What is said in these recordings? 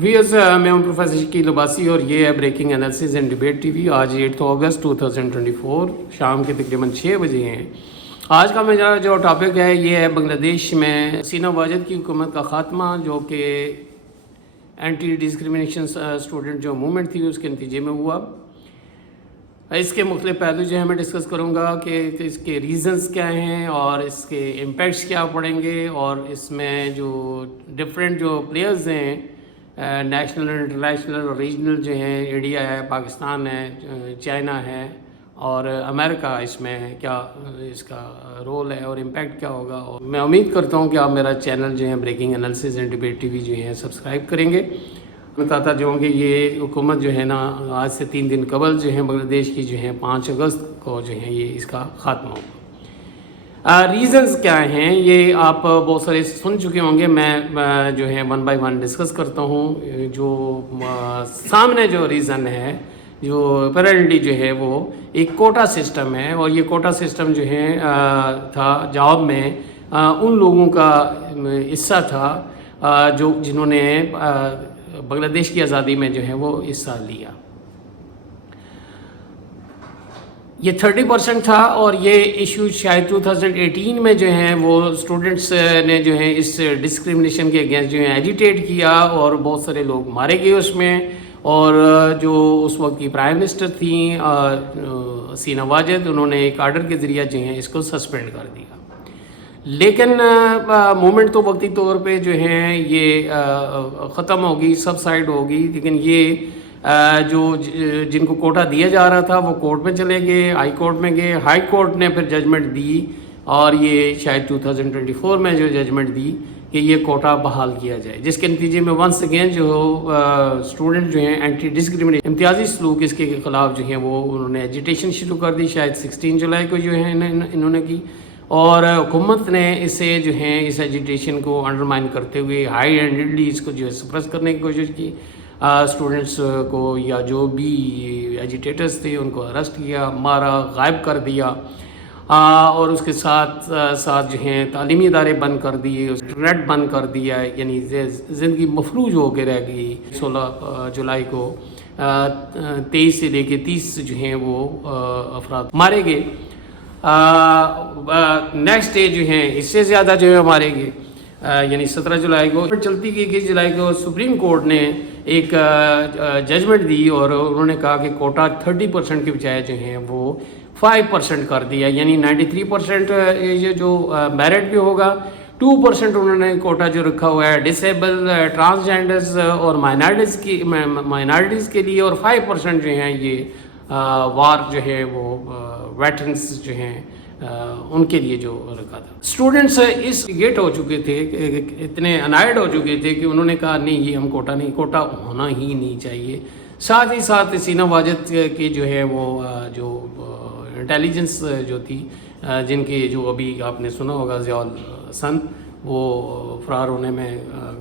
Wears میں ہوں professor Shakeel Abbasi اور یہ ہے breaking analysis and debate T V. آج 8 اگست 2024 شام کے تقریباً 6 بجے ہیں. آج کا میرا جو ٹاپک ہے یہ ہے بنگلہ دیش میں حسینہ واجد کی حکومت کا خاتمہ، جو کہ اینٹی ڈسکریمنیشن اسٹوڈنٹ جو موومنٹ تھی اس کے نتیجے میں ہوا. اس کے مختلف پہلو جو ہیں میں ڈسکس کروں گا کہ اس کے ریزنز کیا ہیں اور اس کے امپیکٹس کیا پڑیں گے، اور اس میں جو ڈفرینٹ جو پلیئرز ہیں نیشنل انٹرنیشنل اور ریجنل جو ہیں، انڈیا ہے، پاکستان ہے، چائنا ہے اور امریکہ، اس میں کیا اس کا رول ہے اور امپیکٹ کیا ہوگا. اور میں امید کرتا ہوں کہ آپ میرا چینل جو ہے breaking analysis and debate T V جو ہے سبسکرائب کریں گے. بتاتا جو ہوں کہ یہ حکومت جو ہے نا آج سے 3 دن قبل جو ہے بنگلہ دیش کی جو ہے 5 اگست کو جو ہے یہ اس کا خاتمہ ہوگا. ریزنز کیا ہیں یہ آپ بہت سارے سن چکے ہوں گے. میں جو ہے 1 بائی 1 ڈسکس کرتا ہوں. جو سامنے جو ریزن ہے جو اپیرنٹلی جو ہے وہ ایک کوٹا سسٹم ہے، اور یہ کوٹا سسٹم جو ہے تھا جاب میں ان لوگوں کا حصہ تھا جو جنہوں نے بنگلہ دیش کی آزادی میں جو ہے وہ حصہ لیا. یہ 30% تھا، اور یہ ایشو شاید 2018 میں جو ہے وہ اسٹوڈنٹس نے جو ہے اس ڈسکریمنیشن کے اگینسٹ جو ہے ایجیٹیٹ کیا، اور بہت سارے لوگ مارے گئے اس میں. اور جو اس وقت کی پرائم منسٹر تھیں حسینہ واجد، انہوں نے ایک آرڈر کے ذریعہ جو ہے اس کو سسپینڈ کر دیا. لیکن مومنٹ تو وقتی طور پہ جو ہے یہ ختم ہوگی، سب سائڈ ہوگی. لیکن یہ جو جن کو کوٹا دیا جا رہا تھا وہ کورٹ میں چلے گئے، ہائی کورٹ میں گئے. ہائی کورٹ نے پھر ججمنٹ دی، اور یہ شاید 2024 میں جو ججمنٹ دی کہ یہ کوٹا بحال کیا جائے، جس کے نتیجے میں ونس اگین جو اسٹوڈنٹ جو ہیں اینٹی ڈسکریمنیشن امتیازی سلوک اس کے خلاف جو ہیں وہ انہوں نے ایجیٹیشن شروع کر دی. شاید 16 جولائی کو جو ہے انہوں نے کی، اور حکومت نے اسے جو ہے اس ایجیٹیشن کو انڈرمائن کرتے ہوئے ہائی ہینڈڈلی اس کو جو ہے سپریس کرنے کی کوشش کی. اسٹوڈنٹس کو یا جو بھی ایجیٹیٹرز تھے ان کو اریسٹ کیا، مارا، غائب کر دیا، اور اس کے ساتھ ساتھ جو ہیں تعلیمی ادارے بند کر دیے، انٹرنیٹ بند کر دیا. یعنی زندگی مفلوج ہو کے رہ گئی. 16 جولائی کو 23 سے لے کے 30 جو ہیں وہ افراد مارے گئے. نیکسٹ ڈے جو ہیں اس سے زیادہ جو ہے مارے گئے. یعنی 17 جولائی کو چلتی گئی. 21 جولائی کو سپریم کورٹ نے ایک ججمنٹ دی، اور انہوں نے کہا کہ کوٹا 30% کے بجائے جو ہیں وہ 5% کر دیا. یعنی 93% یہ جو میرٹ پہ ہوگا. 2% انہوں نے کوٹا جو رکھا ہوا ہے ڈسیبل، ٹرانسجینڈرز اور مائنارٹیز کے لیے، اور 5% جو ہیں یہ وار جو ہے وہ ویٹرنس جو ہیں ان کے لیے جو رکھا تھا. اسٹوڈنٹس اس گیٹ ہو چکے تھے، اتنے انائڈ ہو چکے تھے کہ انہوں نے کہا نہیں، یہ ہم کوٹا نہیں، کوٹا ہونا ہی نہیں چاہیے. ساتھ ہی ساتھ حسینہ واجد کی جو ہے وہ جو انٹیلیجنس جو تھی، جن کے جو ابھی آپ نے سنا ہوگا ضیاء الحسن، وہ فرار ہونے میں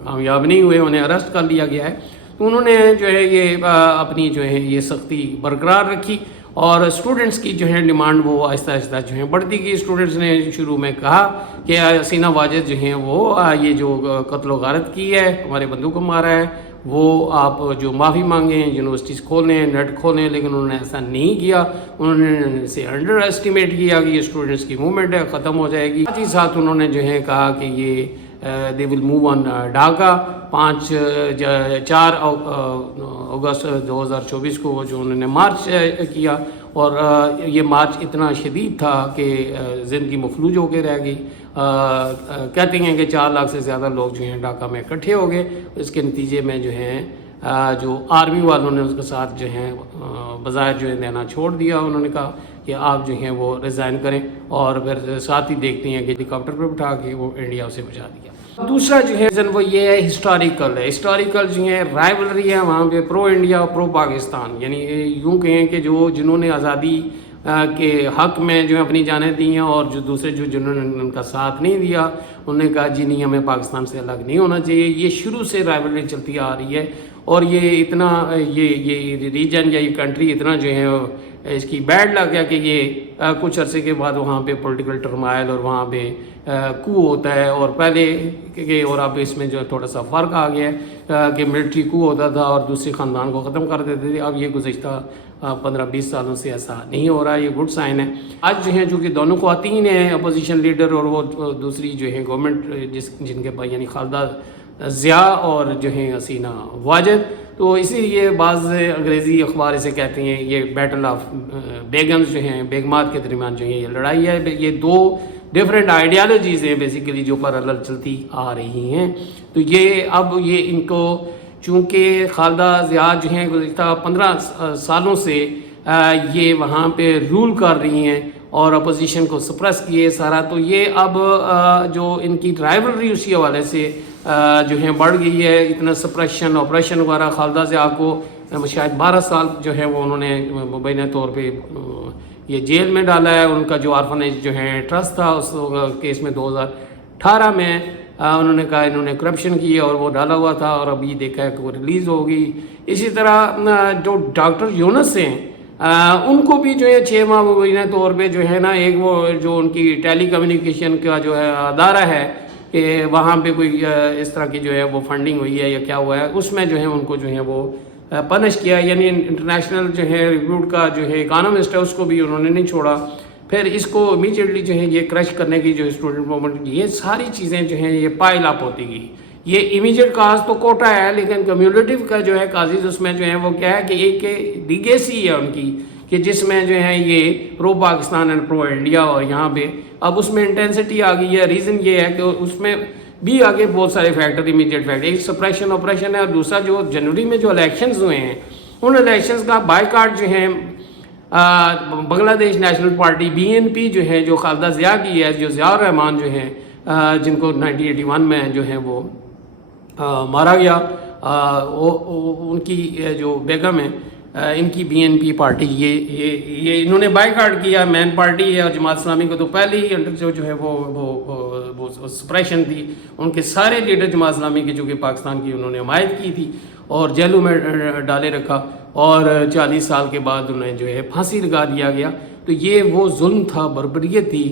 کامیاب نہیں ہوئے، انہیں اریسٹ کر لیا گیا ہے. تو انہوں نے جو ہے یہ اپنی جو ہے یہ سختی برقرار رکھی، اور اسٹوڈنٹس کی جو ہے ڈیمانڈ وہ آہستہ آہستہ جو ہے بڑھتی گئی. اسٹوڈنٹس نے شروع میں کہا کہ حسینہ واجد جو ہیں وہ یہ جو قتل و غارت کی ہے، ہمارے بندوں کو مارا ہے، وہ آپ جو معافی مانگیں، یونیورسٹیز کھولیں، نیٹ کھولیں. لیکن انہوں نے ایسا نہیں کیا. انہوں نے اسے انڈر اسٹیمیٹ کیا کہ یہ اسٹوڈنٹس کی موومنٹ ہے، ختم ہو جائے گی. ساتھ ہی ساتھ انہوں نے جو ہے کہا کہ یہ دے ول موو آن ڈھاکہ. 4 اگست 2024 کو جو انہوں نے مارچ کیا، اور یہ مارچ اتنا شدید تھا کہ زندگی مفلوج ہو کے رہ گئی. کہتے ہیں کہ 4 لاکھ سے زیادہ لوگ جو ہیں ڈھاکہ میں اکٹھے ہو گئے. اس کے نتیجے میں جو ہیں جو آرمی والوں نے اس کے ساتھ جو ہیں بظاہر جو ہے دینا چھوڑ دیا. انہوں نے کہا کہ آپ جو ہیں وہ ریزائن کریں، اور پھر ساتھ ہی دیکھتے ہیں کہ ہیلی کاپٹر پہ بٹھا کے وہ انڈیا سے بچا دیا. دوسرا جو ہے ریزن وہ یہ ہے ہسٹوریکل ہے. ہسٹوریکل جو ہے رائولری ہے وہاں پہ، پرو انڈیا پرو پاکستان. یعنی یوں کہیں کہ جنہوں نے آزادی کے حق میں جو اپنی جانیں دی ہیں، اور جو دوسرے جنہوں نے ان کا ساتھ نہیں دیا، انہوں نے کہا جی نہیں، ہمیں پاکستان سے الگ نہیں ہونا چاہیے. یہ شروع سے رائولری چلتی آ رہی ہے، اور یہ اتنا یہ ریجن یا یہ کنٹری اتنا جو ہے اس کی بیڈ لگ گیا کہ یہ کچھ عرصے کے بعد وہاں پہ پولیٹیکل ٹرمائل اور وہاں پہ کو ہوتا ہے، اور پہلے کہ اور اب اس میں جو تھوڑا سا فرق آ گیا ہے کہ ملٹری کو ہوتا تھا اور دوسرے خاندان کو ختم کر دیتے تھے. اب یہ گزشتہ 15-20 سالوں سے ایسا نہیں ہو رہا. یہ گڈ سائن ہے. آج جو ہے چونکہ دونوں خواتین ہیں اپوزیشن لیڈر، اور وہ دوسری جو ہے گورنمنٹ جن کے پاس یعنی خالدہ ضیاء اور جو ہیں حسینہ واجد، تو اسی لیے بعض انگریزی اخبار اسے کہتے ہیں یہ بیٹل آف بیگمز جو ہیں، بیگمات کے درمیان جو ہے یہ لڑائی ہے. یہ دو ڈیفرنٹ آئیڈیالوجیز ہیں بیسیکلی جو پارلل چلتی آ رہی ہیں. تو یہ اب یہ ان کو چونکہ خالدہ ضیاء جو ہیں گزشتہ 15 سالوں سے یہ وہاں پہ رول کر رہی ہیں اور اپوزیشن کو سپریس کیے سارا، تو یہ اب جو ان کی رائیولری اسی حوالے سے جو ہے بڑھ گئی ہے. اتنا سپریشن آپریشن وغیرہ خالدہ ضیاء کو شاید 12 سال جو ہے وہ انہوں نے مبینہ طور پہ یہ جیل میں ڈالا ہے. ان کا جو آرفنیج جو ہے ٹرسٹ تھا اس کیس میں 2018 میں انہوں نے کہا انہوں نے کرپشن کی اور وہ ڈالا ہوا تھا، اور اب یہ دیکھا ہے کہ وہ ریلیز ہوگی. اسی طرح جو ڈاکٹر یونس ہیں ان کو بھی جو ہے 6 ماہ مبینہ طور پہ جو ہے نا ایک وہ جو ان کی ٹیلی کمیونیکیشن کا جو ہے ادارہ ہے کہ وہاں پہ کوئی اس طرح کی جو ہے وہ فنڈنگ ہوئی ہے یا کیا ہوا ہے، اس میں جو ہے ان کو جو ہے وہ پنش کیا. یعنی انٹرنیشنل جو ہے ریپیوٹ کا جو ہے اکانومسٹ ہے اس کو بھی انہوں نے نہیں چھوڑا. پھر اس کو امیجیٹلی جو ہے یہ کرش کرنے کی جو اسٹوڈنٹ موومنٹ، یہ ساری چیزیں جو ہیں یہ پائل اپ ہوتی گئی. یہ امیجیٹ کاز تو کوٹا ہے، لیکن کمیونٹیو کا جو ہے کازز اس میں جو ہے وہ کیا ہے کہ ایک لیگیسی ہے ان کی کہ جس میں جو ہے یہ پرو پاکستان اینڈ پرو انڈیا، اور یہاں پہ اب اس میں انٹینسٹی آ گئی ہے. ریزن یہ ہے کہ اس میں بھی آگے بہت سارے فیکٹر امیجیٹ فیکٹر، ایک سپریشن آپریشن ہے، اور دوسرا جو جنوری میں جو الیکشنز ہوئے ہیں ان الیکشنز کا بائیکاٹ جو ہے بنگلہ دیش نیشنل پارٹی BNP جو ہے جو خالدہ ضیاء کی ہے، جو ضیاء الرحمان جو ہیں جن کو 1981 میں جو ہے وہ مارا گیا، ان کی جو بیگم ہے ان کی BNP پارٹی یہ انہوں نے بائیکاٹ کیا. مین پارٹی ہے اور جماعت اسلامی کو تو پہلے ہی جو ہے وہ سپریشن تھی. ان کے سارے لیڈر جماعت اسلامی کے جو کہ پاکستان کی انہوں نے حمایت کی تھی اور جیلوں میں ڈالے رکھا، اور 40 سال کے بعد انہیں جو ہے پھانسی لگا دیا گیا. تو یہ وہ ظلم تھا، بربریت تھی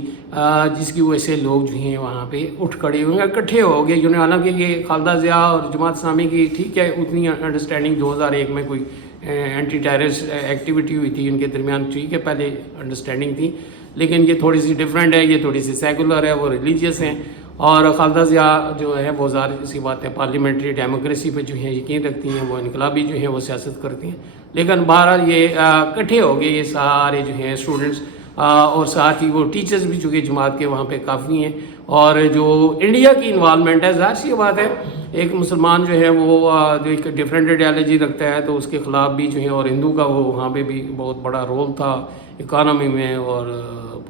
جس کی وجہ سے لوگ جو ہیں وہاں پہ اٹھ کھڑے ہوئے ہیں، اکٹھے ہو گئے. حالانکہ یہ خالدہ ضیاء اور جماعت اسلامی کی ٹھیک ہے اتنی انڈرسٹینڈنگ 2001 میں کوئی اینٹی ٹیررسٹ ایکٹیویٹی ہوئی تھی ان کے درمیان، ٹھیک ہے پہلے انڈرسٹینڈنگ تھی، لیکن یہ تھوڑی سی ڈیفرنٹ ہے. یہ تھوڑی سی سیکولر ہے، وہ ریلیجیس ہیں، اور خالدہ ضیاء جو ہے وہ ظاہر سی بات ہے پارلیمنٹری ڈیموکریسی پہ جو ہے یقین رکھتی ہیں، وہ انقلابی جو ہیں وہ سیاست کرتی ہیں. لیکن بہرحال یہ اکٹھے ہو گئے یہ سارے جو ہیں اسٹوڈنٹس، اور ساتھ ہی وہ ٹیچرز بھی چونکہ جماعت کے وہاں پہ کافی ہیں. اور جو انڈیا کی انوالومنٹ ہے، ظاہر سی بات ہے ایک مسلمان جو ہے وہ جو ایک ڈیفرنٹ آئیڈیالوجی رکھتا ہے تو اس کے خلاف بھی جو ہے، اور ہندو کا وہ وہاں پہ بھی بہت بڑا رول تھا اکانومی میں اور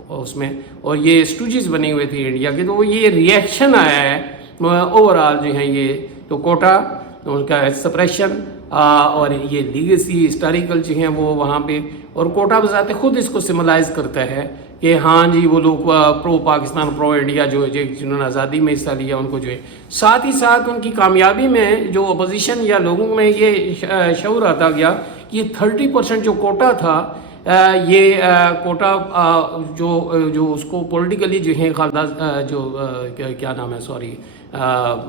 اس میں، اور یہ اسٹوجز بنے ہوئے تھے انڈیا کے. تو یہ ریئیکشن آیا ہے اوور آل جو ہے یہ تو کوٹا ان کا سپریشن اور یہ لیگیسی ہسٹوریکل جو ہیں وہ وہاں پہ، اور کوٹا بذات خود اس کو سملائز کرتا ہے کہ ہاں جی وہ لوگ پرو پاکستان پرو انڈیا جو جنہوں نے آزادی میں حصہ لیا ان کو جو ہے، ساتھ ہی ساتھ ان کی کامیابی میں جو اپوزیشن یا لوگوں میں یہ شعور آتا گیا کہ یہ 30% جو کوٹا تھا، یہ کوٹا جو اس کو پولیٹیکلی جو ہے خالدہ جو کیا نام ہے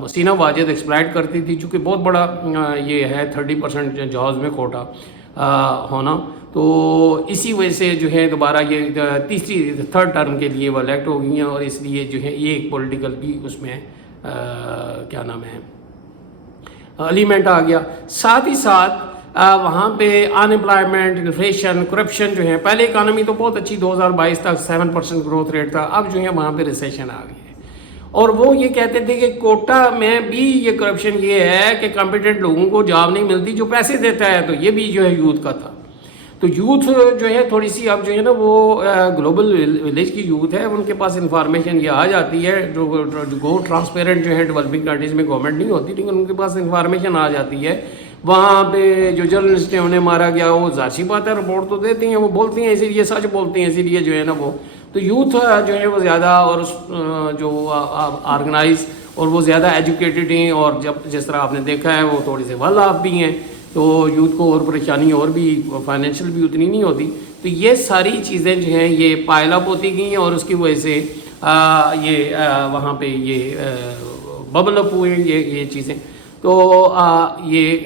حسینہ واجد ایکسپلائٹ کرتی تھی، چونکہ بہت بڑا یہ ہے 30% جہاز میں کوٹا ہونا. تو اسی وجہ سے جو ہے دوبارہ یہ تھرڈ ٹرم کے لیے وہ الیکٹ ہو گئی ہیں، اور اس لیے جو ہے یہ ایک پولیٹیکل بھی اس میں کیا نام ہے ایلیمنٹ آ گیا. ساتھ ہی ساتھ وہاں پہ ان امپلائمنٹ، انفلیشن، کرپشن جو ہے، پہلے اکانومی تو بہت اچھی 2022 تک 7% گروتھ ریٹ تھا، اب جو ہے وہاں پہ ریسیشن آ گئی ہے. اور وہ یہ کہتے تھے کہ کوٹا میں بھی یہ کرپشن یہ ہے کہ کمپیٹنٹ لوگوں کو جاب نہیں ملتی جو پیسے دیتا ہے، تو یہ بھی جو ہے یوتھ کا تھا. تو یوتھ جو ہے تھوڑی سی اب جو ہے نا وہ گلوبل ولیج کی یوتھ ہے، ان کے پاس انفارمیشن یہ آ جاتی ہے جو ٹرانسپیرنٹ جو ہے ڈیولپنگ کنٹریز میں گورنمنٹ نہیں ہوتی، لیکن ان کے پاس انفارمیشن آ جاتی ہے. وہاں پہ جو جرنلسٹ ہیں انہیں مارا گیا، وہ ظاہر سی بات ہے رپورٹ تو دیتی ہیں، وہ بولتی ہیں اسی لیے سچ بولتی ہیں، اسی لیے جو ہے نا وہ تو یوتھ جو ہے وہ زیادہ اور جو آرگنائز اور وہ زیادہ ایجوکیٹڈ ہیں، اور جب جس طرح آپ نے دیکھا ہے وہ تھوڑے سے ویل آف بھی ہیں. تو یوتھ کو اور پریشانی اور بھی فائنینشیل بھی اتنی نہیں ہوتی. تو یہ ساری چیزیں جو ہیں یہ پائل اپ ہوتی گئی ہیں اور اس کی وجہ سے یہ وہاں پہ یہ ببل اپ ہوئے یہ چیزیں. تو یہ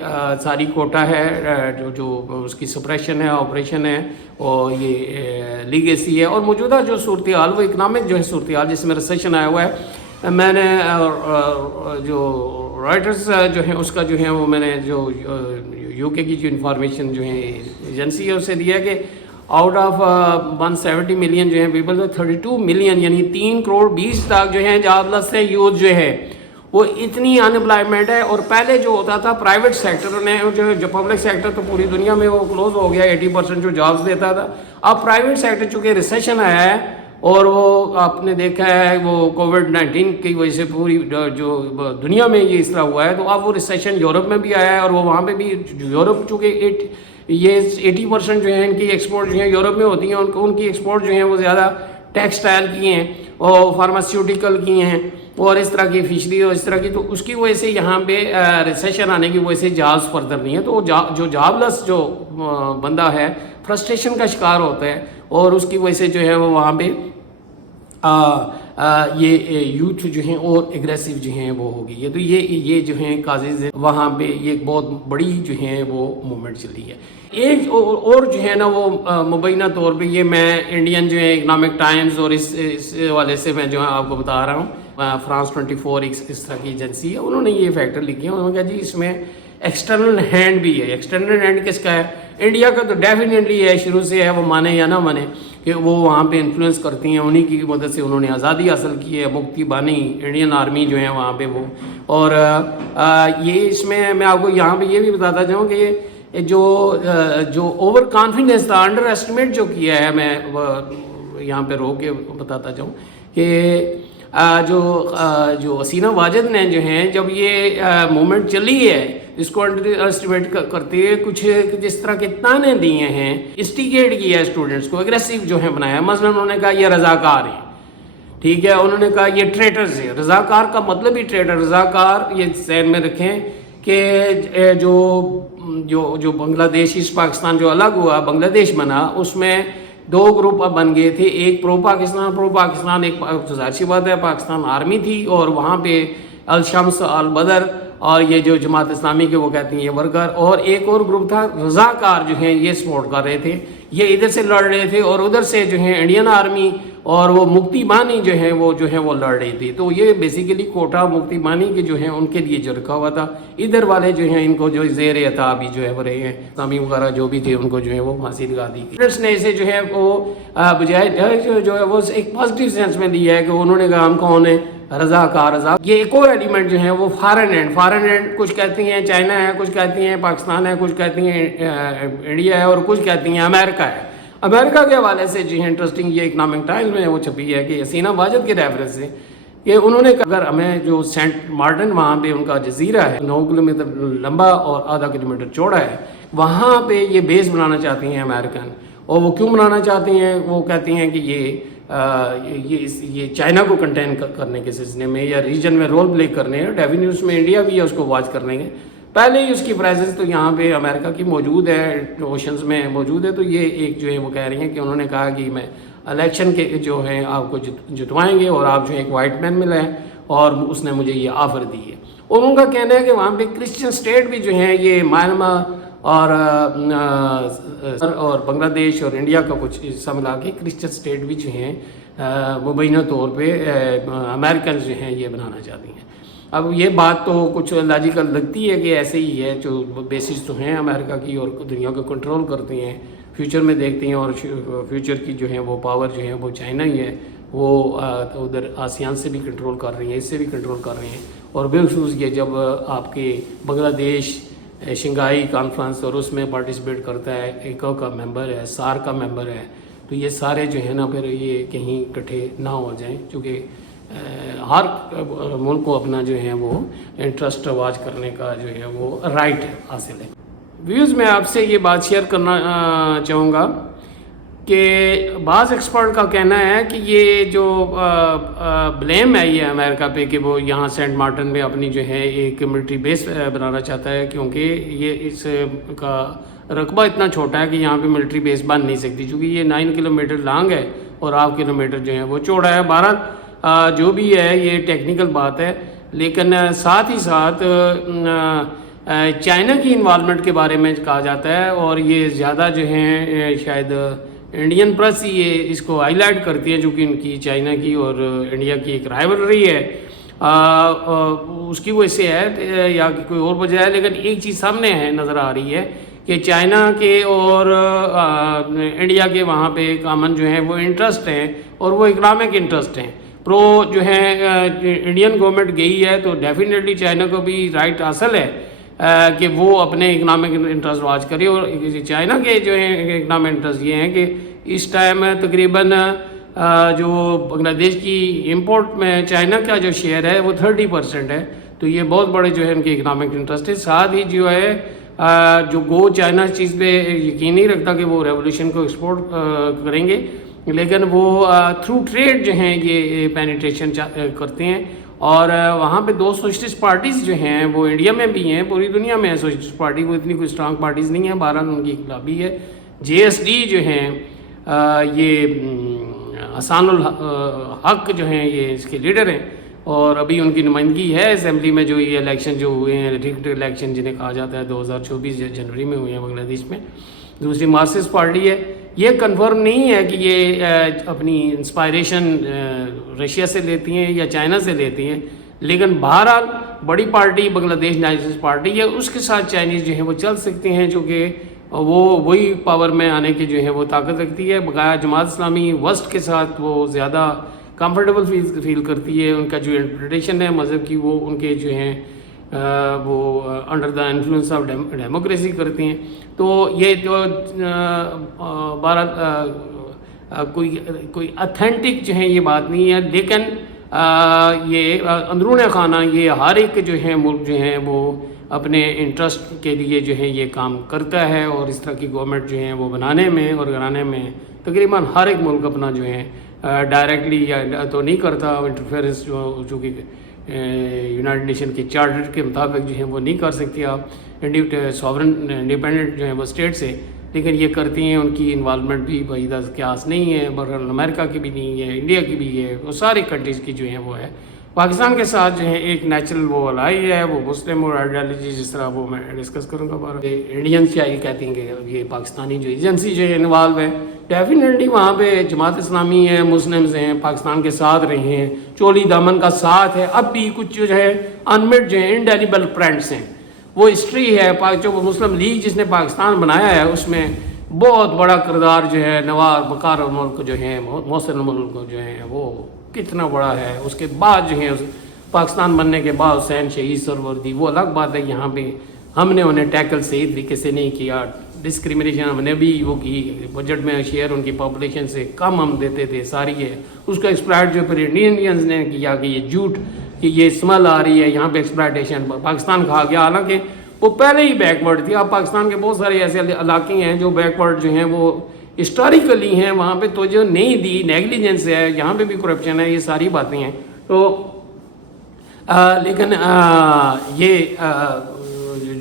ساری کوٹا ہے جو اس کی سپریشن ہے آپریشن ہے اور یہ لیگیسی ہے. اور موجودہ جو صورتحال وہ اکنامک جو ہے صورتحال جس میں ریسیشن آیا ہوا ہے. میں نے جو رائٹرز جو ہیں اس کا جو ہے وہ میں نے جو یو کے کی جو انفارمیشن جو ہے ایجنسی ہے اسے دیا کہ آؤٹ آف 170 ملین جو ہیں پیپل 32 ملین یعنی 3 کروڑ 20 لاکھ جو ہیں جاب لیس ہے یوتھ جو ہے وہ اتنی ان امپلائمنٹ ہے. اور پہلے جو ہوتا تھا پرائیویٹ سیکٹر نے جو پبلک سیکٹر تو پوری دنیا میں وہ کلوز ہو گیا 80% جو جابز دیتا تھا. اب پرائیویٹ سیکٹر چونکہ ریسیشن آیا ہے اور وہ آپ نے دیکھا ہے وہ کووڈ-19 کی وجہ سے پوری جو دنیا میں یہ اس طرح ہوا ہے تو اب وہ ریسیشن یورپ میں بھی آیا ہے اور وہ وہاں پہ بھی یورپ چونکہ یہ 80% جو ہیں ان کی ایکسپورٹ جو ہیں یورپ میں ہوتی ہیں ان کی ایکسپورٹ جو ہیں وہ زیادہ ٹیکسٹائل کی ہیں اور فارماسیوٹیکل کی ہیں اور اس طرح کی فشری اور اس طرح کی. تو اس کی وجہ سے یہاں پہ ریسیشن آنے کی وجہ سے جابز فردر نہیں ہے. تو جو جاب لیس جو بندہ ہے فرسٹریشن کا شکار ہوتا ہے اور اس کی وجہ سے جو ہے وہ وہاں پہ یہ یوتھ جو ہیں اور اگریسو جو ہیں وہ ہوگی ہے. تو یہ جو ہیں کازز وہاں پہ یہ ایک بہت بڑی جو ہیں وہ موومنٹ چلی ہے. ایک اور جو ہے نا وہ مبینہ طور پہ یہ میں انڈین جو ہے اکنامک ٹائمز اور اس حوالے سے میں جو ہے آپ کو بتا رہا ہوں. فرانس 24 اس طرح کی ایجنسی ہے انہوں نے یہ فیکٹر لکھی ہے. انہوں نے کہا جی اس میں ایکسٹرنل ہینڈ بھی ہے. ایکسٹرنل ہینڈ کس کا ہے؟ انڈیا کا تو ڈیفینیٹلی ہے شروع سے ہے وہ مانے یا نہ مانے کہ وہ وہاں پہ انفلوئنس کرتی ہیں. انہی کی مدد سے انہوں نے آزادی حاصل کی ہے. مکتی بانی انڈین آرمی جو ہے وہاں پہ وہ اور یہ اس میں آپ کو یہاں پہ یہ بھی بتاتا جاؤں کہ جو اوور کانفیڈنس تھا انڈر ایسٹیمیٹ جو کیا ہے میں یہاں پہ رو کے بتاتا جاؤں کہ جو حسینہ واجد نے جو ہیں جب یہ موومنٹ چلی ہے اس کو انڈر ایسٹیمیٹ کرتے ہوئے کچھ جس طرح کے تانے دیے ہیں اسٹیگیٹ کیا ہے اسٹوڈنٹس کو اگریسو جو ہے بنایا. مثلا انہوں نے کہا یہ رضاکار ہیں ٹھیک ہے. انہوں نے کہا یہ ٹریٹرز ہیں. رضاکار کا مطلب ہی ٹریٹر. رضاکار یہ ذہن میں رکھیں کہ جو بنگلہ دیش ایسٹ پاکستان جو الگ ہوا بنگلہ دیش بنا اس میں 2 گروپ بن گئے تھے. ایک پرو پاکستان ایک ظاہر سی بات ہے پاکستان آرمی تھی اور وہاں پہ الشمس البدر اور یہ جو جماعت اسلامی کے وہ کہتے ہیں یہ ورکر. اور ایک اور گروپ تھا رضاکار جو ہیں یہ سپورٹ کر رہے تھے. یہ ادھر سے لڑ رہے تھے اور ادھر سے جو ہیں انڈین آرمی اور وہ مکتی بانی جو ہیں وہ لڑ رہی تھی. تو یہ بیسیکلی کوٹا مکتی بانی کے جو ہیں ان کے لیے جو رکھا ہوا تھا. ادھر والے جو ہیں ان کو جو زیر عطا بھی جو ہے وہ رہے ہیں اسلامی وغیرہ جو بھی تھے ان کو جو ہے وہ پھانسی لگا دی. لیڈرس نے اسے جو ہے وہ بجائے جو ہے وہ ایک پازیٹیو سینس میں دیا ہے کہ انہوں نے کہا ہم کون ہیں رضاکار. یہ ایک اور ایلیمنٹ جو ہے وہ فارن اینڈ کچھ کہتی ہیں چائنا ہے کچھ کہتی ہیں پاکستان ہے کچھ کہتی ہیں انڈیا ہے اور کچھ کہتی ہیں امریکہ ہے. امریکہ کے حوالے سے جو ہے انٹرسٹنگ یہ اکنامک ٹائمز میں وہ چھپی ہے کہ حسینہ واجد کے ریفرنس سے کہ انہوں نے اگر ہمیں جو سینٹ مارٹن وہاں پہ ان کا جزیرہ ہے 9 کلومیٹر لمبا اور آدھا کلومیٹر چوڑا ہے وہاں پہ یہ بیس بنانا چاہتی ہیں امریکن. اور وہ کیوں بنانا چاہتی ہیں؟ وہ کہتی ہیں کہ یہ چائنا کو کنٹین کرنے کے سلسلے میں یا ریجن میں رول پلے کرنے ہیں. ڈیفینیٹلی اس میں انڈیا بھی ہے اس کو واچ کرنے کے پہلے ہی اس کی پریزنس تو یہاں پہ امریکہ کی موجود ہے اوشنز میں موجود ہے. تو یہ ایک جو ہے وہ کہہ رہی ہیں کہ انہوں نے کہا کہ میں الیکشن کے جو ہیں آپ کو جتوائیں گے اور آپ جو ایک وائٹ مین ملا ہے اور اس نے مجھے یہ آفر دی ہے. اور ان کا کہنا ہے کہ وہاں پہ کرسچن سٹیٹ بھی جو ہیں یہ میانمار اور بنگلہ دیش اور انڈیا کا کچھ حصہ ملا کے کرسچن سٹیٹ بھی جو ہیں مبینہ طور پہ امریکنز جو ہیں یہ بنانا چاہتی ہیں. اب یہ بات تو کچھ لاجیکل لگتی ہے کہ ایسے ہی ہے جو بیسس تو ہیں امریکہ کی اور دنیا کو کنٹرول کرتے ہیں فیوچر میں دیکھتے ہیں اور فیوچر کی جو ہے وہ پاور جو ہے وہ چائنا ہی ہے. وہ ادھر آسیان سے بھی کنٹرول کر رہی ہیں اس سے بھی کنٹرول کر رہی ہیں. اور بالخصوص یہ جب آپ کے بنگلہ دیش شنگھائی کانفرنس اور اس میں پارٹیسپیٹ کرتا ہے ایکو کا ممبر ہے سار کا ممبر ہے تو یہ سارے جو ہے نا پھر یہ کہیں اکٹھے نہ ہو جائیں چونکہ ہر ملک کو اپنا جو ہے وہ انٹرسٹ واچ کرنے کا جو ہے وہ رائٹ حاصل ہے. ویوز میں آپ سے یہ بات شیئر کرنا چاہوں گا کہ بعض ایکسپرٹ کا کہنا ہے کہ یہ جو بلیم ہے یہ امریکہ پہ کہ وہ یہاں سینٹ مارٹن میں اپنی جو ہے ایک ملٹری بیس بنانا چاہتا ہے، کیونکہ یہ اس کا رقبہ اتنا چھوٹا ہے کہ یہاں پہ ملٹری بیس بن نہیں سکتی، چونکہ یہ 9 کلومیٹر لانگ ہے اور 8 کلومیٹر جو ہے وہ چوڑا ہے۔ بہرحال جو بھی ہے یہ ٹیکنیکل بات ہے، لیکن ساتھ ہی ساتھ چائنا کی انوالومنٹ کے بارے میں کہا جاتا ہے، اور یہ زیادہ جو ہیں شاید انڈین پریس یہ اس کو ہائی لائٹ کرتی ہے، جو کہ ان کی چائنا کی اور انڈیا کی ایک رائیولری ہے، اس کی وجہ سے ہے یا کوئی اور وجہ ہے، لیکن ایک چیز سامنے ہے نظر آ رہی ہے کہ چائنا کے اور انڈیا کے وہاں پہ کامن جو ہیں وہ انٹرسٹ ہیں، اور وہ اکنامک انٹرسٹ ہیں۔ پرو جو ہے انڈین گورنمنٹ گئی ہے تو ڈیفینیٹلی چائنا کو بھی رائٹ حاصل ہے کہ وہ اپنے اکنامک انٹرسٹ واچ کرے، اور چائنا کے جو ہیں اکنامک انٹرسٹ یہ ہیں کہ اس ٹائم تقریباً جو بنگلہ دیش کی امپورٹ میں چائنا کا جو شیئر ہے وہ 30% ہے، تو یہ بہت بڑے جو ہے ان کے اکنامک انٹرسٹ ہے۔ ساتھ ہی جو ہے جو گو چائنا اس چیز پہ یقین نہیں رکھتا کہ وہ ریولیوشن کو ایکسپورٹ کریں گے، لیکن وہ تھرو ٹریڈ جو ہیں یہ پینیٹریشن کرتے ہیں، اور وہاں پہ 2 سوشلسٹ پارٹیز جو ہیں وہ انڈیا میں بھی ہیں، پوری دنیا میں ہے سوشلسٹ پارٹی، وہ اتنی کوئی اسٹرانگ پارٹیز نہیں ہیں، بہرحال ان کی انقلابی ہے۔ JSD جو ہیں یہ احسان الحق جو ہیں یہ اس کے لیڈر ہیں، اور ابھی ان کی نمائندگی ہے اسمبلی میں، جو یہ الیکشن جو ہوئے ہیں ریگڈ الیکشن جنہیں کہا جاتا ہے 2024 جنوری میں ہوئے ہیں بنگلہ دیش میں۔ دوسری مارکسسٹ پارٹی ہے، یہ کنفرم نہیں ہے کہ یہ اپنی انسپائریشن رشیا سے لیتی ہیں یا چائنا سے لیتی ہیں، لیکن بہرحال بڑی پارٹی بنگلہ دیش نیشنلسٹ پارٹی ہے، اس کے ساتھ چائنیز جو ہیں وہ چل سکتے ہیں، جو کہ وہ وہی پاور میں آنے کی جو ہے وہ طاقت رکھتی ہے، بقایا جماعت اسلامی وسٹ کے ساتھ وہ زیادہ کمفرٹیبل فیل کرتی ہے۔ ان کا جو انٹرپریٹیشن ہے مذہب کی وہ ان کے جو ہیں وہ under the influence of democracy کرتے ہیں، تو یہ جو بہرحال کوئی اتھینٹک جو ہے یہ بات نہیں ہے، لیکن یہ اندرون خانہ یہ ہر ایک جو ہے ملک جو ہیں وہ اپنے انٹرسٹ کے لیے جو ہے یہ کام کرتا ہے، اور اس طرح کی گورنمنٹ جو ہیں وہ بنانے میں اور گرانے میں تقریباً ہر ایک ملک اپنا جو ہے ڈائریکٹلی یا تو نہیں کرتا، انٹرفیئرنس جو کہ یونائٹڈ نیشن کے چارٹر کے مطابق جو ہے وہ نہیں کر سکتی آپ سوورن انڈیپینڈنٹ جو ہیں وہ اسٹیٹ سے، لیکن یہ کرتی ہیں۔ ان کی انوالومنٹ بھی بعیدہ قیاس نہیں ہے، بہرحال امریکہ کی بھی نہیں ہے، انڈیا کی بھی ہے، وہ ساری کنٹریز کی جو ہیں وہ ہے۔ پاکستان کے ساتھ جو ہے ایک نیچرل وہ الائی ہے، وہ مسلم اور آئیڈیالوجی، جس طرح وہ میں ڈسکس کروں گا۔ انڈینس کیا یہ کہتے ہیں کہ یہ پاکستانی جو ایجنسی جو ہے انوالو ہے، ڈیفینیٹلی وہاں پہ جماعت اسلامی ہے، مسلمز ہیں، پاکستان کے ساتھ رہے ہیں، چولی دامن کا ساتھ ہے، اب بھی کچھ جو ہے انمٹ جو ہیں انڈیلیبل پرنٹس ہیں، وہ ہسٹری ہے۔ جو مسلم لیگ جس نے پاکستان بنایا ہے اس میں بہت بڑا کردار جو ہے نواب مکار ملک جو ہیں، محسن ملک جو ہیں وہ کتنا بڑا ہے۔ اس کے بعد جو ہے پاکستان بننے کے بعد حسین شہید سروردی، وہ الگ بات ہے، یہاں پہ ہم نے انہیں ٹیکل صحیح طریقے سے نہیں کیا، ڈسکریمنیشن ہم نے بھی وہ کی، بجٹ میں شیئر ان کی پاپولیشن سے کم ہم دیتے تھے، ساری ہے اس کا ایکسپلائٹ جو پھر انڈینز نے کیا کہ یہ جھوٹ کہ یہ اسمیل آ رہی ہے یہاں پہ ایکسپلائٹیشن پاکستان کھا گیا، حالانکہ وہ پہلے ہی بیکورڈ تھی۔ اب پاکستان کے بہت سارے ایسے علاقے ہیں جو بیکورڈ جو ہیں وہ ہسٹوریکلی ہیں، وہاں پہ توجہ نہیں دی، نیگلیجنس ہے، یہاں پہ بھی کرپشن ہے، یہ ساری باتیں ہیں۔ تو لیکن یہ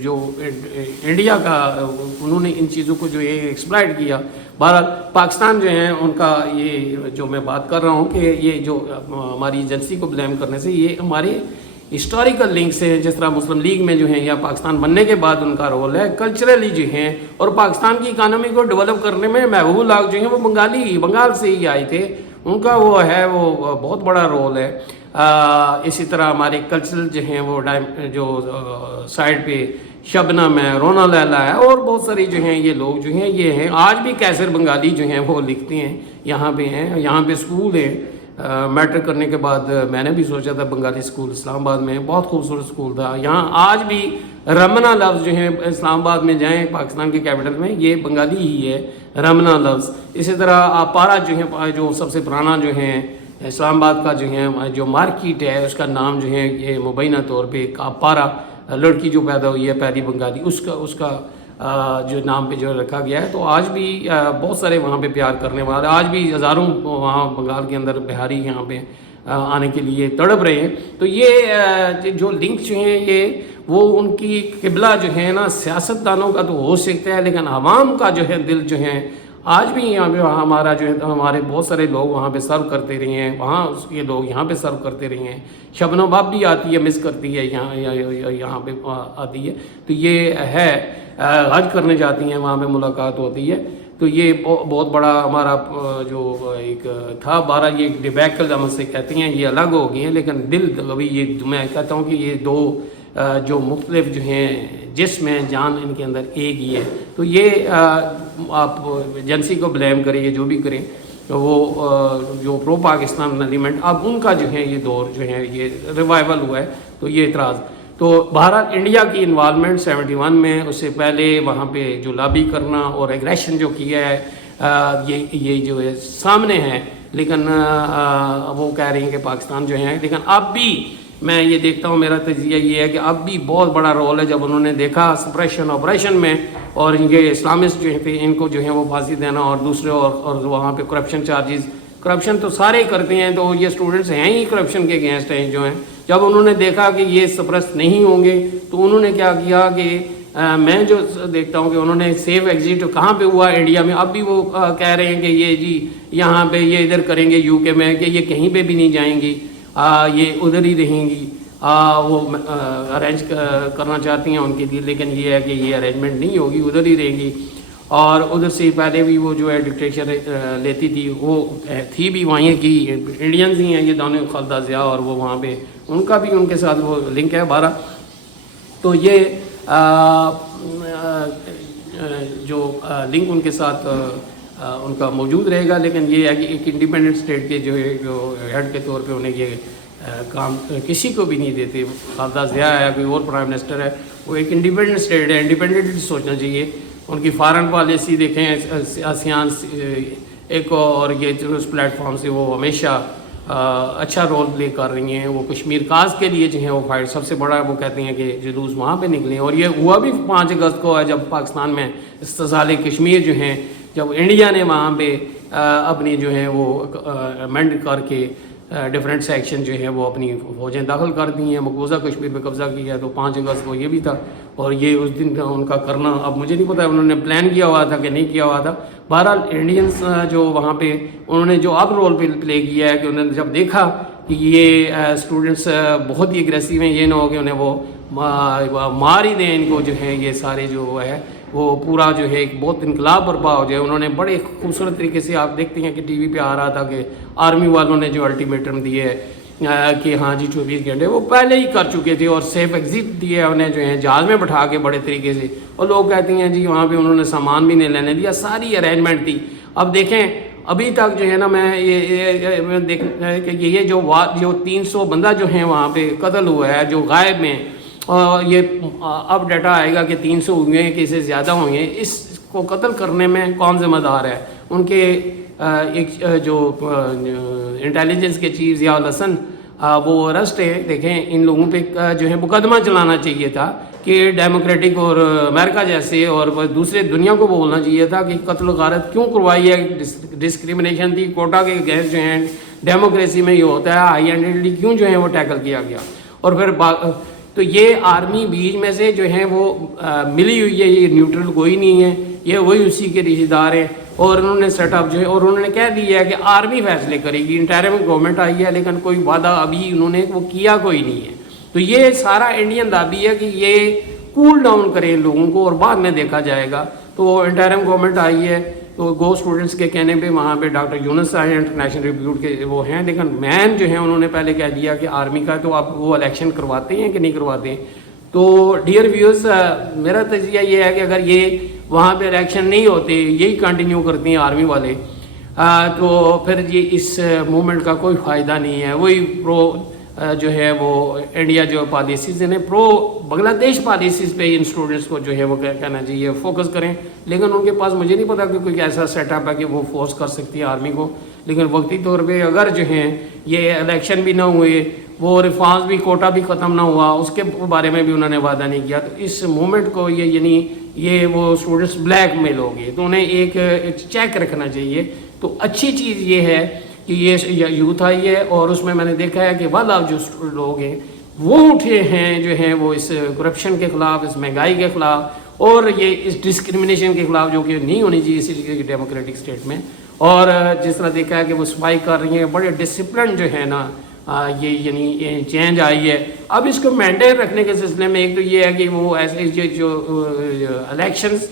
جو انڈیا کا انہوں نے ان چیزوں کو جو ہے ایکسپلائٹ کیا۔ بہرحال پاکستان جو ہیں ان کا یہ جو میں بات کر رہا ہوں کہ یہ جو ہماری ایجنسی کو بلیم کرنے سے یہ ہمارے ہسٹوریکل لنکس ہیں، جس طرح مسلم لیگ میں جو ہیں یا پاکستان بننے کے بعد ان کا رول ہے، کلچرلی جو ہیں، اور پاکستان کی اکانومی کو ڈیولپ کرنے میں محبوب اللہ جو ہیں وہ بنگال سے ہی آئے تھے، ان کا وہ ہے وہ بہت بڑا رول ہے۔ اسی طرح ہمارے کلچرل جو ہیں وہ جو سائڈ پہ شبنم ہے، رونا لیلا ہے، اور بہت ساری جو ہیں یہ لوگ جو ہیں یہ ہیں، آج بھی کیسر بنگالی جو ہیں وہ لکھتے ہیں، یہاں پہ ہیں، یہاں پہ اسکول ہیں۔ میٹرک کرنے کے بعد میں نے بھی سوچا تھا بنگالی اسکول اسلام آباد میں، بہت خوبصورت اسکول تھا، یہاں آج بھی رمنا لفظ جو ہیں اسلام آباد میں جائیں پاکستان کے کیپٹل میں یہ بنگالی ہی ہے، رمنا لفظ۔ اسی طرح آپارا جو ہے جو سب سے پرانا جو ہے اسلام آباد کا جو ہے جو مارکیٹ ہے اس کا نام جو ہے یہ مبینہ طور پہ ایک آپارا، لڑکی جو پیدا ہوئی ہے پہلی بنگالی، اس کا جو نام پہ جو رکھا گیا ہے. تو آج بھی بہت سارے وہاں پہ پیار کرنے والے, آج بھی ہزاروں وہاں بنگال کے اندر بہاری یہاں پہ آنے کے لیے تڑپ رہے ہیں. تو یہ جو لنک جو ہیں یہ وہ ان کی قبلہ جو ہے نا سیاستدانوں کا تو ہو سکتا ہے, لیکن عوام کا جو ہے دل جو ہے آج بھی یہاں پہ ہمارا جو ہے ہمارے بہت سارے لوگ وہاں پہ سرو کرتے رہے ہیں, وہاں اس کے لوگ یہاں پہ سرو کرتے رہے ہیں. شبنم اب بھی آتی ہے, مس کرتی ہے یہاں پہ آتی ہے. تو یہ ہے حج کرنے جاتی ہیں, وہاں پہ ملاقات ہوتی ہے. تو یہ بہت بڑا ہمارا جو ایک تھا 12 یہ ڈیبیکل ہم سے کہتے ہیں, یہ الگ ہو گئے ہیں, لیکن دل ابھی یہ میں کہتا ہوں کہ یہ دو جو مختلف جو ہیں جسم ہیں, جان ان کے اندر ایک ہی ہے. تو یہ آپ ایجنسی کو بلیم کریں, یہ جو بھی کریں, وہ جو پرو پاکستان ایلیمنٹ اب ان کا جو ہے یہ دور جو ہے یہ ریوائول ہوا ہے. تو یہ اعتراض تو بہرحال انڈیا کی انوالومنٹ 71 میں, اس سے پہلے وہاں پہ جو لابی کرنا اور ایگریشن جو کیا ہے یہ جو ہے سامنے ہے. لیکن وہ کہہ رہی ہیں کہ پاکستان جو ہے, لیکن اب بھی میں یہ دیکھتا ہوں, میرا تجزیہ یہ ہے کہ اب بھی بہت بڑا رول ہے. جب انہوں نے دیکھا سپریشن آپریشن میں اور یہ اسلامسٹ جو ہیں ان کو جو ہے وہ پھانسی دینا اور دوسرے اور وہاں پہ کرپشن چارجز, کرپشن تو سارے کرتے ہیں, تو یہ اسٹوڈنٹس ہیں ہی کرپشن کے اگینسٹ ہیں جو ہیں. جب انہوں نے دیکھا کہ یہ سپریس نہیں ہوں گے تو انہوں نے کیا کیا کہ میں جو دیکھتا ہوں کہ انہوں نے سیف ایگزٹ کہاں پہ ہوا انڈیا میں. اب بھی وہ کہہ رہے ہیں کہ یہ جی یہاں پہ یہ ادھر کریں گے یو کے میں, کہ یہ کہیں پہ بھی نہیں جائیں گی, یہ ادھر ہی رہیں گی. وہ ارینج کرنا چاہتی ہیں ان کے لیے, لیکن یہ ہے کہ یہ ارینجمنٹ نہیں ہوگی, ادھر ہی رہیں گی. اور ادھر سے پہلے بھی وہ جو ہے ڈکٹیٹرشپ لیتی تھی, وہ تھی بھی وہیں کی انڈینز ہی ہیں یہ دونوں, خالدہ ضیاء, اور وہ وہاں پہ ان کا بھی ان کے ساتھ وہ لنک ہے 12. تو یہ جو لنک ان کے ساتھ ان کا موجود رہے گا. لیکن یہ ہے کہ ایک انڈیپینڈنٹ اسٹیٹ کے جو ہیڈ کے طور پہ انہیں یہ کام کسی کو بھی نہیں دیتے. خالدہ ضیاء ہے, کوئی اور پرائم منسٹر ہے, وہ ایک انڈیپینڈنٹ اسٹیٹ ہے, انڈیپینڈنٹ سوچنا چاہیے. ان کی فارن پالیسی دیکھیں, آسیان ایک اور یہ اس پلیٹ فارم سے وہ ہمیشہ اچھا رول پلے کر رہی ہیں. وہ کشمیر کاز کے لیے جو ہے وہ فائٹ سب سے بڑا, وہ کہتے ہیں کہ جلوس وہاں پہ نکلیں. اور یہ ہوا بھی 5 اگست کو ہے, جب پاکستان میں استحصال کشمیر جو ہیں, جب انڈیا نے وہاں پہ اپنی جو ہے وہ امینڈ کر کے ڈفرینٹ سیکشن جو ہے وہ اپنی فوجیں داخل کر دی ہیں, مقبوضہ کشمیر پہ قبضہ کیا ہے. تو 5 اگست کو یہ بھی تھا, اور یہ اس دن ان کا کرنا اب مجھے نہیں پتا انہوں نے پلان کیا ہوا تھا کہ نہیں کیا ہوا تھا. بہرحال انڈینس جو وہاں پہ انہوں نے جو اب رول پلے کیا ہے کہ انہوں نے جب دیکھا کہ یہ اسٹوڈنٹس بہت ہی اگریسو ہیں, یہ نہ ہو کہ انہیں وہ مار ہی دیں ان کو, جو ہے یہ سارے جو ہے وہ پورا جو ہے ایک بہت انقلاب برپا ہو جائے. انہوں نے بڑے خوبصورت طریقے سے, آپ دیکھتے ہیں کہ ٹی وی پہ آ رہا تھا کہ آرمی والوں نے جو الٹیمیٹم دیے کہ ہاں جی 24 گھنٹے, وہ پہلے ہی کر چکے تھے, اور سیف ایگزٹ دیے انہیں جو ہے جہاز میں بٹھا کے بڑے طریقے سے. اور لوگ کہتے ہیں جی وہاں پہ انہوں نے سامان بھی نہیں لینے دیا, ساری ارینجمنٹ تھی. اب دیکھیں ابھی تک جو ہے نا میں یہ دیکھ کہ یہ جو 300 بندہ جو ہیں وہاں پہ قتل ہوا ہے جو غائب میں, اور یہ اب ڈیٹا آئے گا کہ 300 ہوئے ہیں کہ اس سے زیادہ ہوئے ہیں. اس کو قتل کرنے میں کون ذمہ دار ہے؟ ان کے ایک جو انٹیلیجنس کے چیف ضیاء الحسن وہ ارسٹ ہے. دیکھیں ان لوگوں پہ جو ہے مقدمہ چلانا چاہیے تھا کہ ڈیموکریٹک اور امریکہ جیسے اور دوسرے دنیا کو بولنا چاہیے تھا کہ قتل و غارت کیوں کروائی ہے, ڈسکریمنیشن تھی, کوٹا کے گیس جو ہیں ڈیموکریسی میں یہ ہوتا ہے, ہائی ہینڈیڈلی کیوں جو ہے وہ ٹیکل کیا گیا. اور پھر تو یہ آرمی بیچ میں سے جو ہیں وہ ملی ہوئی ہے, یہ نیوٹرل کوئی نہیں ہے, یہ وہی اسی کے رشتہ دار ہیں. اور انہوں نے سیٹ اپ جو ہے, اور انہوں نے کہہ دیا ہے کہ آرمی فیصلے کرے گی. انٹرم گورنمنٹ آئی ہے لیکن کوئی وعدہ ابھی انہوں نے وہ کیا کوئی نہیں ہے. تو یہ سارا انڈین دعوی ہے کہ یہ کول ڈاؤن کریں لوگوں کو اور بعد میں دیکھا جائے گا. تو انٹرم گورنمنٹ آئی ہے, تو گو اسٹوڈنٹس کے کہنے پہ وہاں پہ ڈاکٹر یونس صاحب انٹرنیشنل ریپیوٹ کے وہ ہیں, لیکن مین جو ہیں انہوں نے پہلے کہہ دیا کہ آرمی کا تو آپ وہ الیکشن کرواتے ہیں کہ نہیں کرواتے ہیں. تو ڈیئر ویورز, میرا تجزیہ یہ ہے کہ اگر یہ وہاں پہ الیکشن نہیں ہوتے, یہی کنٹینیو کرتی ہیں آرمی والے, تو پھر یہ اس موومنٹ کا کوئی فائدہ نہیں ہے. وہی پرو جو ہے وہ انڈیا جو پالیسیز ہیں پرو بنگلہ دیش پالیسیز پہ ان اسٹوڈنٹس کو جو ہے وہ کہنا چاہیے فوکس کریں. لیکن ان کے پاس مجھے نہیں پتا کہ کوئی ایسا سیٹ اپ ہے کہ وہ فورس کر سکتی ہے آرمی کو. لیکن وقتی طور پہ اگر جو ہیں یہ الیکشن بھی نہ ہوئے, وہ ریفارمز بھی, کوٹا بھی ختم نہ ہوا, اس کے بارے میں بھی انہوں نے وعدہ نہیں کیا, تو اس موومنٹ کو یہ یعنی یہ وہ اسٹوڈنٹس بلیک میل ہو گئے، تو انہیں ایک چیک رکھنا چاہیے. تو اچھی چیز یہ ہے کہ یہ یوتھ آئی ہے، اور اس میں نے دیکھا ہے کہ والا جو لوگ ہیں وہ اٹھے ہیں جو ہیں وہ اس کرپشن کے خلاف، اس مہنگائی کے خلاف، اور یہ اس ڈسکرمنیشن کے خلاف جو کہ نہیں ہونی چاہیے اسی ڈیموکریٹک اسٹیٹ میں. اور جس طرح دیکھا ہے کہ وہ صفائی کر رہی ہیں، بڑے ڈسپلن جو ہے نا یہ یعنی چینج آئی ہے. اب اس کو مینٹین رکھنے کے سلسلے میں ایک تو یہ ہے کہ وہ ایسے جو الیکشنز،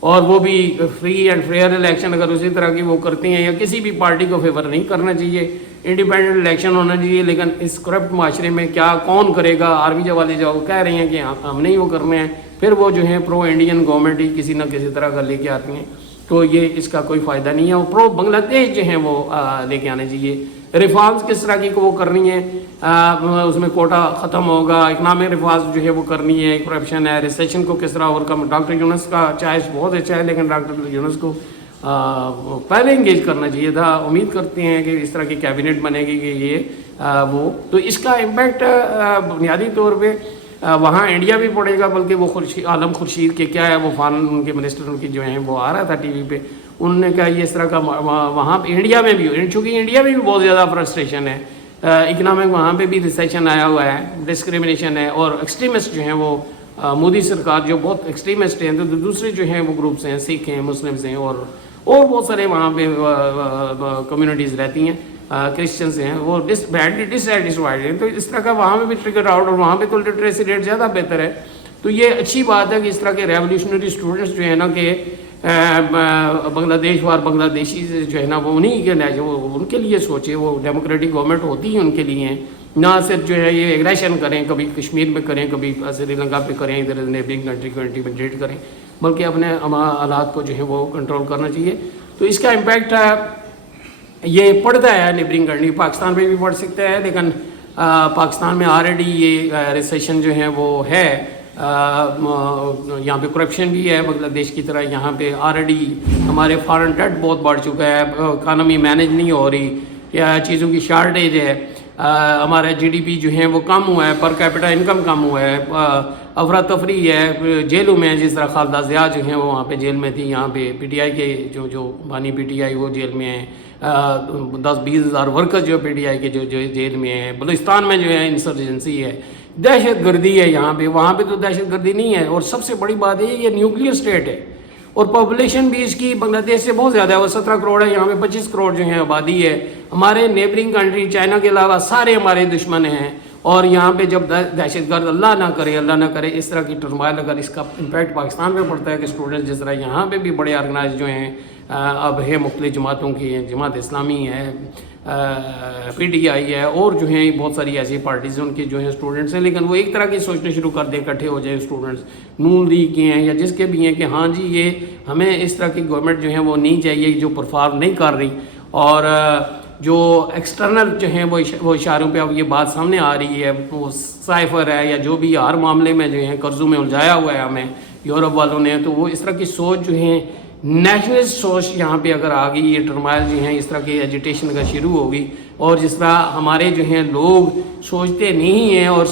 اور وہ بھی فری اینڈ فیئر الیکشن اگر اسی طرح کی وہ کرتی ہیں، یا کسی بھی پارٹی کو فیور نہیں کرنا چاہیے، انڈیپینڈنٹ الیکشن ہونا چاہیے. لیکن اس کرپٹ معاشرے میں کیا کون کرے گا؟ آرمی والے جو کہہ رہے ہیں کہ ہم نہیں وہ کرنے ہیں، پھر وہ جو ہیں پرو انڈین گورنمنٹ ہی کسی نہ کسی طرح کا لے کے آتی ہیں، تو یہ اس کا کوئی فائدہ نہیں ہے. اور پرو بنگلہ دیش جو ہیں وہ لے کے آنے چاہیے. ریفارمز کس طرح کی وہ کرنی ہے، اس میں کوٹا ختم ہوگا، اکنامک ریفارمز جو ہے وہ کرنی ہے، کرپشن ہے، ریسیشن کو کس طرح اوور کم. ڈاکٹر یونس کا چوائس بہت اچھا ہے، لیکن ڈاکٹر یونس کو پہلے انگیج کرنا چاہیے تھا. امید کرتے ہیں کہ اس طرح کی کیبنٹ بنے گی کہ یہ وہ تو اس کا امپیکٹ بنیادی طور پہ وہاں انڈیا بھی پڑے گا. بلکہ وہ عالم خورشید کے کیا ہے وہ فارن ان کے منسٹر ان کی جو ہیں وہ آ رہا تھا ٹی وی پہ، انہوں نے کہا یہ اس طرح کا وہاں انڈیا میں بھی، چونکہ انڈیا میں بھی بہت زیادہ فرسٹریشن ہے اکنامک، وہاں پہ بھی ریسیشن آیا ہوا ہے، ڈسکرمنیشن ہے، اور ایکسٹریمسٹ جو ہیں وہ مودی سرکار جو بہت ایکسٹریمسٹ ہیں، تو دوسرے جو ہیں وہ گروپس ہیں، سکھ ہیں، مسلمس ہیں، اور بہت سارے وہاں پہ کمیونٹیز رہتی ہیں، کرسچنس ہیں، وہ بیڈلی ڈسسیٹسفائیڈ ہیں. تو اس طرح کا وہاں پہ بھی ٹریگر آؤٹ، اور وہاں پہ تو لٹریسی ریٹ زیادہ بہتر ہے. تو یہ اچھی بات ہے کہ اس طرح کے ریولیوشنری اسٹوڈنٹس جو ہیں نا کہ بنگلہ دیش اور بنگلہ دیشی جو ہے نا وہ انہیں کے ان کے لیے سوچے، وہ ڈیموکریٹک گورنمنٹ ہوتی ہے ان کے لیے، نہ صرف جو ہے یہ ایگریشن کریں، کبھی کشمیر میں کریں، کبھی سری لنکا پہ کریں، ادھر نیبرنگ کنٹری کو انٹیمیڈیٹ کریں، بلکہ اپنے حالات کو جو ہے وہ کنٹرول کرنا چاہیے. تو اس کا امپیکٹ یہ پڑتا ہے نیبرنگ کنٹری، پاکستان پہ بھی پڑ سکتا ہے، لیکن پاکستان میں آلریڈی یہ ریسیشن جو ہے وہ ہے، یہاں پہ کرپشن بھی ہے بنگلہ دیش کی طرح. یہاں پہ آلریڈی ہمارے فارن ڈیٹ بہت بڑھ چکا ہے، اکانومی مینیج نہیں ہو رہی، یا چیزوں کی شارٹیج ہے، ہمارا جی ڈی پی جو ہے وہ کم ہوا ہے، پر کیپٹا انکم کم ہوا ہے، افراتفری ہے جیلوں میں، جس طرح خالدہ ضیاء جو ہیں وہ وہاں پہ جیل میں تھی، یہاں پہ پی ٹی آئی کے جو بانی پی ٹی آئی وہ جیل میں ہیں، 10-20 ہزار ورکر جو پی ٹی آئی کے جو جیل میں ہیں. بلوچستان میں جو ہے انسرجنسی ہے، دہشت گردی ہے یہاں پہ، وہاں پہ تو دہشت گردی نہیں ہے. اور سب سے بڑی بات ہے یہ نیوکلیئر اسٹیٹ ہے، اور پاپولیشن بھی اس کی بنگلہ دیش سے بہت زیادہ ہے، وہ 17 کروڑ ہے، یہاں پہ 25 کروڑ جو ہیں آبادی ہے. ہمارے نیبرنگ کنٹری چائنا کے علاوہ سارے ہمارے دشمن ہیں، اور یہاں پہ جب دہشت گرد اللہ نہ کرے اس طرح کی ٹرمائل، اگر اس کا امپیکٹ پاکستان پہ پڑتا ہے کہ اسٹوڈنٹ جس طرح یہاں پہ بھی بڑے آرگنائز جو ہیں اب ہے مختلف جماعتوں کی ہیں، جماعت اسلامی ہے، پی ٹی آئی ہے، اور جو ہیں بہت ساری ایسی پارٹیز ہیں ان کے جو ہیں اسٹوڈنٹس ہیں، لیکن وہ ایک طرح کی سوچنے شروع کر دیں، اکٹھے ہو جائیں اسٹوڈنٹس، نون لیگ کے ہیں یا جس کے بھی ہیں، کہ ہاں جی یہ ہمیں اس طرح کی گورنمنٹ جو ہے وہ نہیں چاہیے جو پرفارم نہیں کر رہی. اور جو ایکسٹرنل جو ہیں وہ اشاروں پہ اب یہ بات سامنے آ رہی ہے، وہ سائفر ہے یا جو بھی ہر معاملے میں جو ہیں قرضوں میں الجھایا ہوا ہے ہمیں یورپ والوں نے، تو وہ اس طرح کی سوچ جو ہیں نیشنلسٹ سوچ یہاں پہ اگر آ گئی، یہ ٹرمائل جو ہیں اس طرح کی ایجیٹیشن کا شروع ہوگی، اور جس طرح ہمارے جو ہیں لوگ سوچتے نہیں ہیں، اور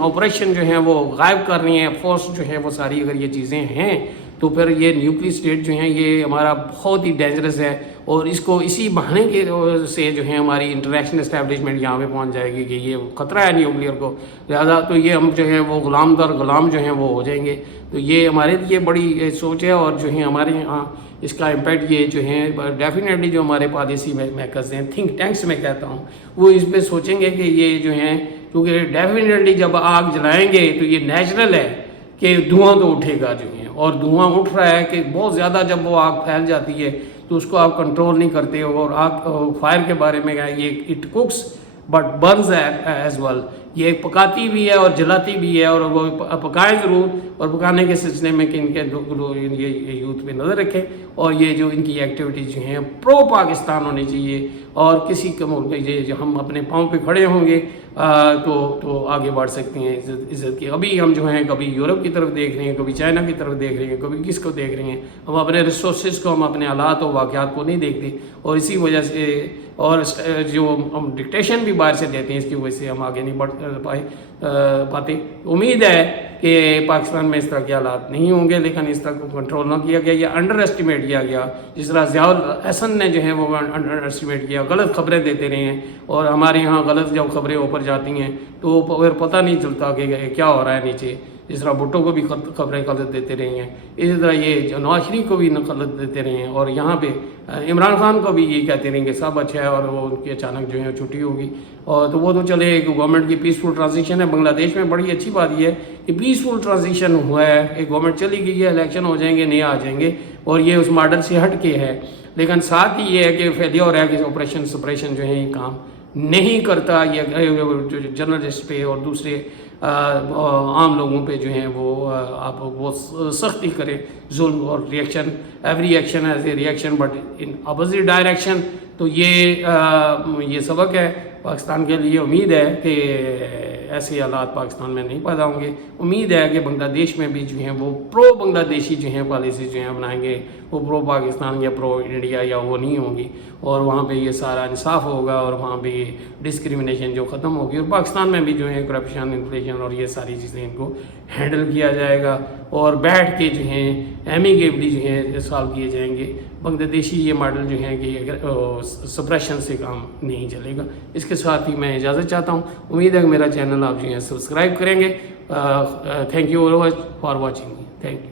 آپریشن جو ہیں وہ غائب کر رہی ہیں فورس جو ہے وہ ساری، اگر یہ چیزیں ہیں تو پھر یہ نیوکلی اسٹیٹ جو ہیں یہ ہمارا بہت ہی ڈینجرس ہے. اور اس کو اسی بہانے کے سے جو ہے ہماری انٹرنیشنل اسٹیبلشمنٹ یہاں پہ پہنچ جائے گی کہ یہ خطرہ ہے نیوکلیئر کو، لہذا تو یہ ہم جو ہیں وہ غلام جو ہیں وہ ہو جائیں گے. تو یہ ہمارے لیے بڑی سوچ ہے، اور جو ہے ہمارے یہاں اس کا امپیکٹ یہ جو ہیں ڈیفینیٹلی جو ہمارے پالیسی میکرز ہیں، تھنک ٹینکس میں کہتا ہوں، وہ اس پہ سوچیں گے کہ یہ جو ہیں، کیونکہ ڈیفینیٹلی جب آگ جلائیں گے تو یہ نیچرل ہے کہ دھواں تو اٹھے گا جو ہے، اور دھواں اٹھ رہا ہے کہ بہت زیادہ جب وہ آگ پھیل جاتی ہے تو اس کو آپ کنٹرول نہیں کرتے ہو. اور آگ فائر کے بارے میں یہ it cooks but burns as well, یہ پکاتی بھی ہے اور جلاتی بھی ہے، اور وہ پکائیں ضرور، اور پکانے کے سلسلے میں کہ ان کے یہ یوتھ پہ نظر رکھیں، اور یہ جو ان کی ایکٹیویٹیز جو ہیں پرو پاکستان ہونی چاہیے، اور کسی جو ہم اپنے پاؤں پہ کھڑے ہوں گے تو آگے بڑھ سکتے ہیں عزت کی. ابھی ہم جو ہیں کبھی یورپ کی طرف دیکھ رہے ہیں، کبھی چائنا کی طرف دیکھ رہے ہیں، کبھی کس کو دیکھ رہے ہیں، ہم اپنے ریسورسز کو، ہم اپنے حالات و واقعات کو نہیں دیکھتے، اور اسی وجہ سے، اور جو ہم ڈکٹیشن بھی باہر سے دیتے ہیں، اس کی وجہ سے ہم آگے نہیں بڑھ پائے. باتیں. امید ہے کہ پاکستان میں اس طرح کے حالات نہیں ہوں گے، لیکن اس طرح کو کنٹرول نہ کیا گیا یا انڈر اسٹیمیٹ کیا گیا. جس طرح ضیاء الحسن نے جو ہے وہ انڈر اسٹیمیٹ کیا، غلط خبریں دیتے رہے ہیں، اور ہمارے یہاں غلط جب خبریں اوپر جاتی ہیں تو پھر پتہ نہیں چلتا کہ کیا ہو رہا ہے نیچے. جس طرح بھٹو کو بھی خبریں غلط دیتے رہے ہیں، اسی طرح یہ نواز شریف کو بھی غلط دیتے رہے ہیں، اور یہاں پہ عمران خان کو بھی یہ کہتے رہیں کہ سب اچھا ہے اور وہ ان کی اچانک جو ہے چھٹی ہوگی. اور تو وہ تو چلے ایک گورنمنٹ کی پیسفل ٹرانزیشن ہے. بنگلہ دیش میں بڑی اچھی بات یہ ہے کہ پیسفل ٹرانزیشن ہوا ہے، ایک گورنمنٹ چلی گئی ہے، الیکشن ہو جائیں گے، نئے آ جائیں گے، اور یہ اس ماڈل سے ہٹ کے ہے. لیکن ساتھ ہی یہ ہے کہ فیلیا ہو رہا ہے کہ آپریشن سپریشن جو ہے یہ کام نہیں کرتا. یہ جرنلسٹ پہ اور دوسرے عام لوگوں پہ جو ہیں وہ آپ بہت سختی کریں. ظلم اور reaction, every action as a reaction but in opposite direction. تو یہ سبق ہے پاکستان کے لیے. امید ہے کہ ایسے حالات پاکستان میں نہیں پیدا ہوں گے. امید ہے کہ بنگلہ دیش میں بھی جو ہیں وہ پرو بنگلہ دیشی جو ہیں پالیسی جو ہیں بنائیں گے، وہ پرو پاکستان یا پرو انڈیا یا وہ نہیں ہوں گی، اور وہاں پہ یہ سارا انصاف ہوگا، اور وہاں پہ یہ ڈسکریمنیشن جو ختم ہوگی، اور پاکستان میں بھی جو ہے کرپشن، انفلیشن اور یہ ساری چیزیں ان کو ہینڈل کیا جائے گا، اور بیٹھ کے جو ہیں ایمیگیبلی جو ہیں سالو کیے جائیں گے. بنگلہ دیشی یہ ماڈل جو ہے کہ سپریشن سے کام نہیں چلے گا. اس کے ساتھ ہی میں اجازت چاہتا ہوں. امید ہے کہ میرا چینل آپ جو ہے سبسکرائب کریں گے. Thank you very much for watching. Thank you.